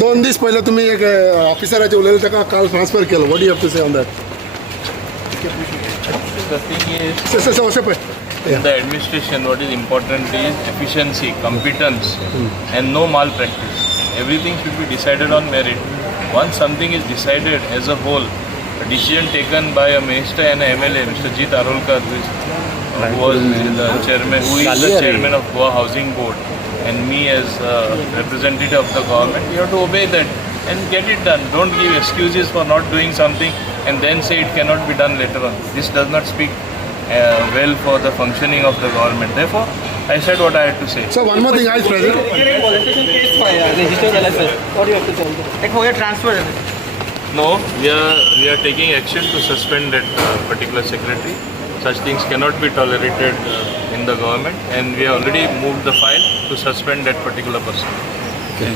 2 दीस पहिले तुम्ही एक ऑफिसराचे उलयले ताका काल ट्रान्सफर केलो. What you have to say on that? The thing is, sir अशें पळय. in the administration, what is important is efficiency, competence, and no malpractice. Everything should be decided on merit. Once something is decided as a whole, a decision taken by a minister and a MLA, Mr. Jeet Arolkar, who was the chairman, who is the chairman of Goa Housing Board, and me as representative of the government, you have to obey that and get it done. Don't give excuses for not doing something and then say it cannot be done later on. This does not speak well for the functioning of the government. Therefore, I said what I had to say. So one more thing, Vice President. Politician case register केला sir. What you have to tell? एक होय transfer. No, we are taking action to suspend that particular secretary. Such things cannot be tolerated in the government, and we have already moved the file to suspend that particular person. Okay.